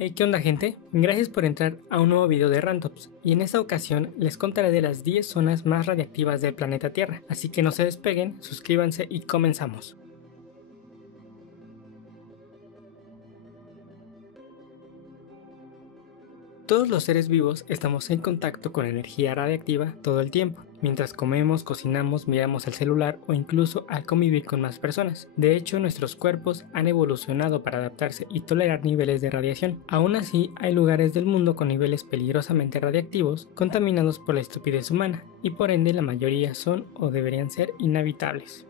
Hey, ¿qué onda, gente? Gracias por entrar a un nuevo video de Rantops, y en esta ocasión les contaré de las 10 zonas más radiactivas del planeta Tierra, así que no se despeguen, suscríbanse y comenzamos. Todos los seres vivos estamos en contacto con energía radiactiva todo el tiempo, mientras comemos, cocinamos, miramos el celular o incluso al convivir con más personas. De hecho, nuestros cuerpos han evolucionado para adaptarse y tolerar niveles de radiación. Aún así, hay lugares del mundo con niveles peligrosamente radiactivos contaminados por la estupidez humana, y por ende la mayoría son o deberían ser inhabitables.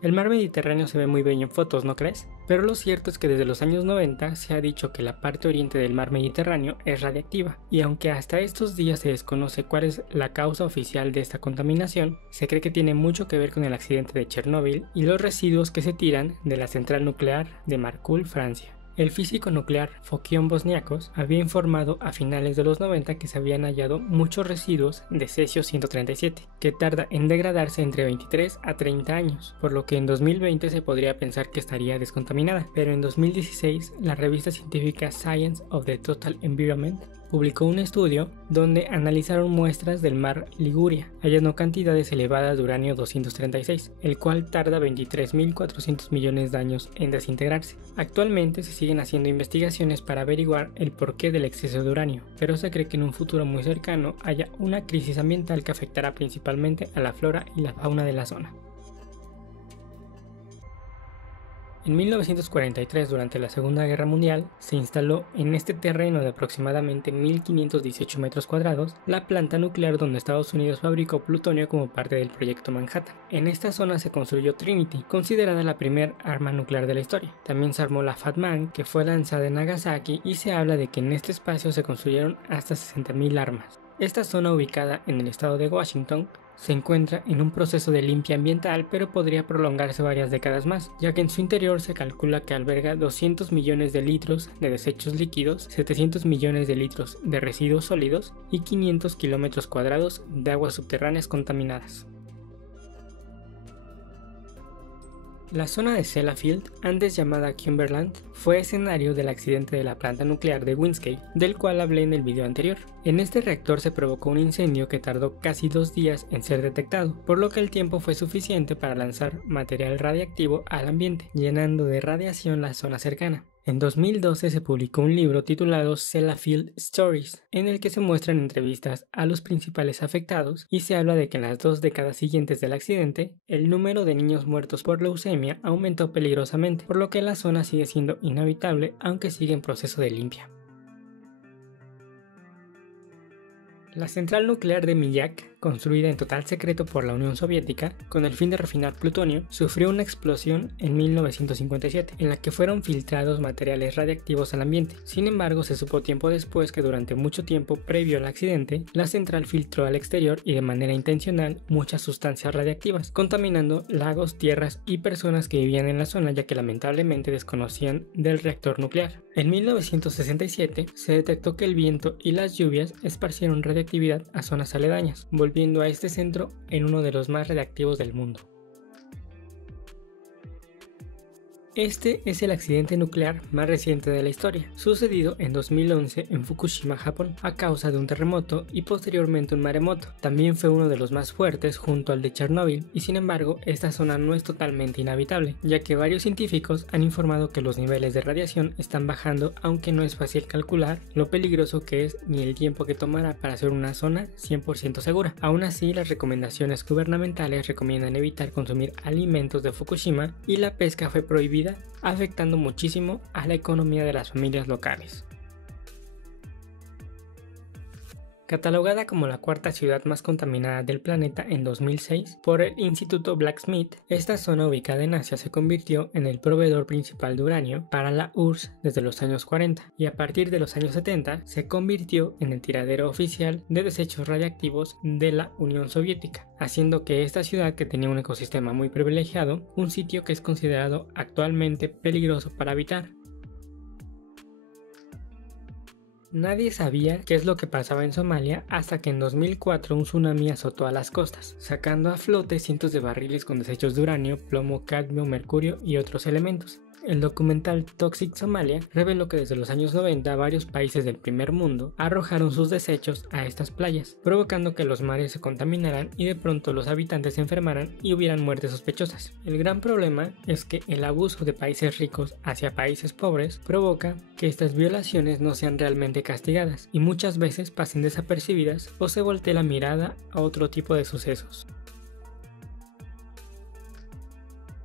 El mar Mediterráneo se ve muy bello en fotos, ¿no crees? Pero lo cierto es que desde los años 90 se ha dicho que la parte oriente del mar Mediterráneo es radiactiva, y aunque hasta estos días se desconoce cuál es la causa oficial de esta contaminación, se cree que tiene mucho que ver con el accidente de Chernóbil y los residuos que se tiran de la central nuclear de Marcoule, Francia. El físico nuclear Fokion Bosniakos había informado a finales de los 90 que se habían hallado muchos residuos de cesio-137, que tarda en degradarse entre 23 a 30 años, por lo que en 2020 se podría pensar que estaría descontaminada, pero en 2016 la revista científica Science of the Total Environment publicó un estudio donde analizaron muestras del mar Liguria, hallando cantidades elevadas de uranio 236, el cual tarda 23.400 millones de años en desintegrarse. Actualmente se siguen haciendo investigaciones para averiguar el porqué del exceso de uranio, pero se cree que en un futuro muy cercano haya una crisis ambiental que afectará principalmente a la flora y la fauna de la zona. En 1943, durante la Segunda Guerra Mundial, se instaló en este terreno de aproximadamente 1.518 metros cuadrados la planta nuclear donde Estados Unidos fabricó plutonio como parte del proyecto Manhattan. En esta zona se construyó Trinity, considerada la primera arma nuclear de la historia. También se armó la Fat Man, que fue lanzada en Nagasaki, y se habla de que en este espacio se construyeron hasta 60.000 armas. Esta zona, ubicada en el estado de Washington, se encuentra en un proceso de limpia ambiental, pero podría prolongarse varias décadas más, ya que en su interior se calcula que alberga 200 millones de litros de desechos líquidos, 700 millones de litros de residuos sólidos y 500 kilómetros cuadrados de aguas subterráneas contaminadas. La zona de Sellafield, antes llamada Cumberland, fue escenario del accidente de la planta nuclear de Windscale, del cual hablé en el video anterior. En este reactor se provocó un incendio que tardó casi 2 días en ser detectado, por lo que el tiempo fue suficiente para lanzar material radiactivo al ambiente, llenando de radiación la zona cercana. En 2012 se publicó un libro titulado Sellafield Stories, en el que se muestran entrevistas a los principales afectados y se habla de que en las 2 décadas siguientes del accidente, el número de niños muertos por leucemia aumentó peligrosamente, por lo que la zona sigue siendo inhabitable aunque sigue en proceso de limpia. La central nuclear de Millak, construida en total secreto por la Unión Soviética con el fin de refinar plutonio, sufrió una explosión en 1957 en la que fueron filtrados materiales radiactivos al ambiente. Sin embargo, se supo tiempo después que durante mucho tiempo previo al accidente, la central filtró al exterior y de manera intencional muchas sustancias radiactivas, contaminando lagos, tierras y personas que vivían en la zona, ya que lamentablemente desconocían del reactor nuclear. En 1967 se detectó que el viento y las lluvias esparcieron radiactividad a zonas aledañas, volviendo a este centro en uno de los más radiactivos del mundo. Este es el accidente nuclear más reciente de la historia, sucedido en 2011 en Fukushima, Japón, a causa de un terremoto y posteriormente un maremoto. También fue uno de los más fuertes junto al de Chernóbil, y sin embargo esta zona no es totalmente inhabitable, ya que varios científicos han informado que los niveles de radiación están bajando, aunque no es fácil calcular lo peligroso que es ni el tiempo que tomará para hacer una zona 100% segura. Aún así, las recomendaciones gubernamentales recomiendan evitar consumir alimentos de Fukushima y la pesca fue prohibida, afectando muchísimo a la economía de las familias locales. Catalogada como la cuarta ciudad más contaminada del planeta en 2006 por el Instituto Blacksmith, esta zona ubicada en Asia se convirtió en el proveedor principal de uranio para la URSS desde los años 40, y a partir de los años 70 se convirtió en el tiradero oficial de desechos radiactivos de la Unión Soviética, haciendo que esta ciudad, que tenía un ecosistema muy privilegiado, un sitio que es considerado actualmente peligroso para habitar. Nadie sabía qué es lo que pasaba en Somalia hasta que en 2004 un tsunami azotó a las costas, sacando a flote cientos de barriles con desechos de uranio, plomo, cadmio, mercurio y otros elementos. el documental Toxic Somalia reveló que desde los años 90 varios países del primer mundo arrojaron sus desechos a estas playas, provocando que los mares se contaminaran y de pronto los habitantes se enfermaran y hubieran muertes sospechosas. El gran problema es que el abuso de países ricos hacia países pobres provoca que estas violaciones no sean realmente castigadas y muchas veces pasen desapercibidas o se voltee la mirada a otro tipo de sucesos.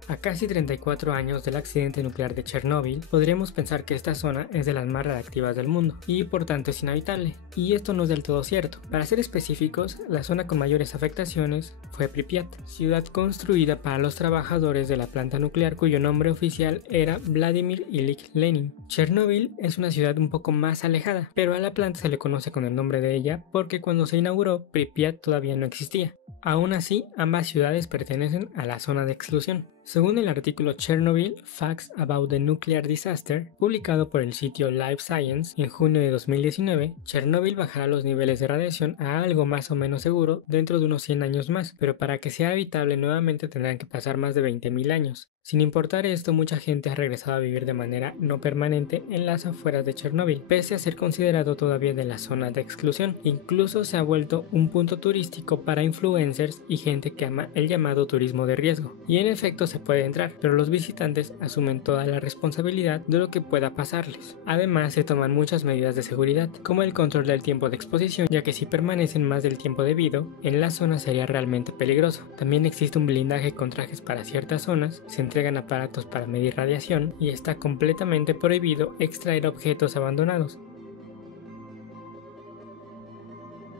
A casi 34 años del accidente nuclear de Chernóbil, podríamos pensar que esta zona es de las más radiactivas del mundo y por tanto es inhabitable, y esto no es del todo cierto. Para ser específicos, la zona con mayores afectaciones fue Pripyat, ciudad construida para los trabajadores de la planta nuclear cuyo nombre oficial era Vladimir Ilich Lenin. Chernóbil es una ciudad un poco más alejada, pero a la planta se le conoce con el nombre de ella porque cuando se inauguró Pripyat todavía no existía. Aún así, ambas ciudades pertenecen a la zona de exclusión. Según el artículo Chernobyl Facts About the Nuclear Disaster, publicado por el sitio Life Science en junio de 2019, Chernóbil bajará los niveles de radiación a algo más o menos seguro dentro de unos 100 años más, pero para que sea habitable nuevamente tendrán que pasar más de 20.000 años. Sin importar esto, mucha gente ha regresado a vivir de manera no permanente en las afueras de Chernóbil, pese a ser considerado todavía de la zona de exclusión. Incluso se ha vuelto un punto turístico para influencers y gente que ama el llamado turismo de riesgo. Y en efecto se puede entrar, pero los visitantes asumen toda la responsabilidad de lo que pueda pasarles. Además, se toman muchas medidas de seguridad, como el control del tiempo de exposición, ya que si permanecen más del tiempo debido, en la zona sería realmente peligroso. También existe un blindaje con trajes para ciertas zonas, se entregan aparatos para medir radiación y está completamente prohibido extraer objetos abandonados.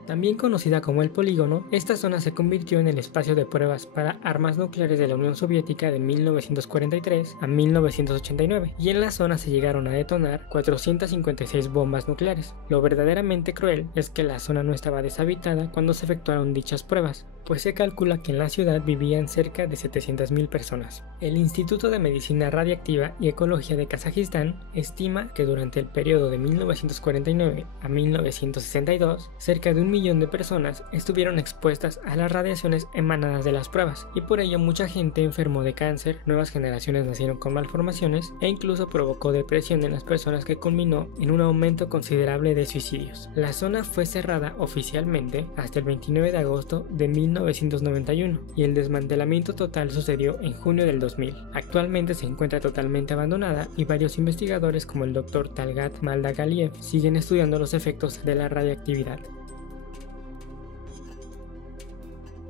También conocida como el polígono, esta zona se convirtió en el espacio de pruebas para armas nucleares de la Unión Soviética de 1943 a 1989, y en la zona se llegaron a detonar 456 bombas nucleares. Lo verdaderamente cruel es que la zona no estaba deshabitada cuando se efectuaron dichas pruebas, pues se calcula que en la ciudad vivían cerca de 700.000 personas. El Instituto de Medicina Radiactiva y Ecología de Kazajistán estima que durante el periodo de 1949 a 1962, cerca de 1 millón de personas estuvieron expuestas a las radiaciones emanadas de las pruebas, y por ello mucha gente enfermó de cáncer, nuevas generaciones nacieron con malformaciones e incluso provocó depresión en las personas, que culminó en un aumento considerable de suicidios. La zona fue cerrada oficialmente hasta el 29 de agosto de 1991 y el desmantelamiento total sucedió en junio del 2000. Actualmente se encuentra totalmente abandonada y varios investigadores como el Dr. Talgat Maldagaliev siguen estudiando los efectos de la radiactividad.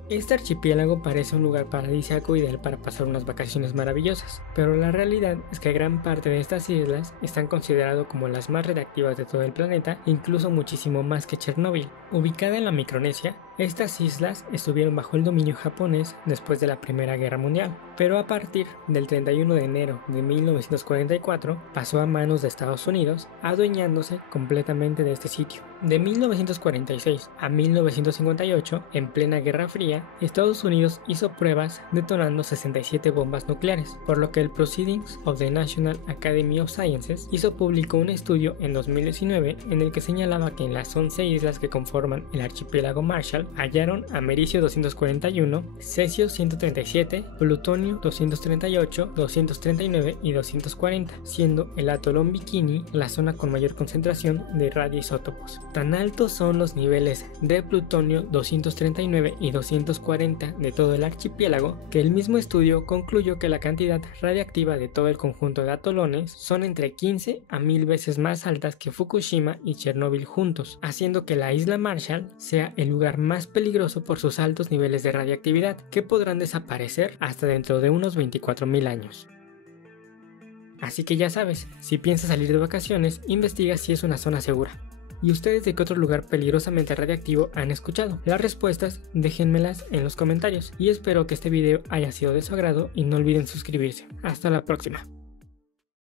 Este archipiélago parece un lugar paradisíaco ideal para pasar unas vacaciones maravillosas, pero la realidad es que gran parte de estas islas están consideradas como las más radiactivas de todo el planeta, incluso muchísimo más que Chernóbil. Ubicada en la Micronesia, estas islas estuvieron bajo el dominio japonés después de la Primera Guerra Mundial, pero a partir del 31 de enero de 1944 pasó a manos de Estados Unidos, adueñándose completamente de este sitio. De 1946 a 1958, en plena Guerra Fría, Estados Unidos hizo pruebas detonando 67 bombas nucleares, por lo que el Proceedings of the National Academy of Sciences publicó un estudio en 2019 en el que señalaba que en las 11 islas que conforman el archipiélago Marshall hallaron americio 241, cesio 137, plutonio 238, 239 y 240, siendo el atolón Bikini la zona con mayor concentración de radioisótopos. Tan altos son los niveles de plutonio 239 y 240 de todo el archipiélago que el mismo estudio concluyó que la cantidad radiactiva de todo el conjunto de atolones son entre 15 a 1000 veces más altas que Fukushima y Chernóbil juntos, haciendo que la isla Marshall sea el lugar más peligroso por sus altos niveles de radiactividad, que podrán desaparecer hasta dentro de unos 24.000 años. Así que ya sabes, si piensas salir de vacaciones, investiga si es una zona segura. ¿Y ustedes de qué otro lugar peligrosamente radiactivo han escuchado? Las respuestas déjenmelas en los comentarios y espero que este video haya sido de su agrado y no olviden suscribirse. Hasta la próxima.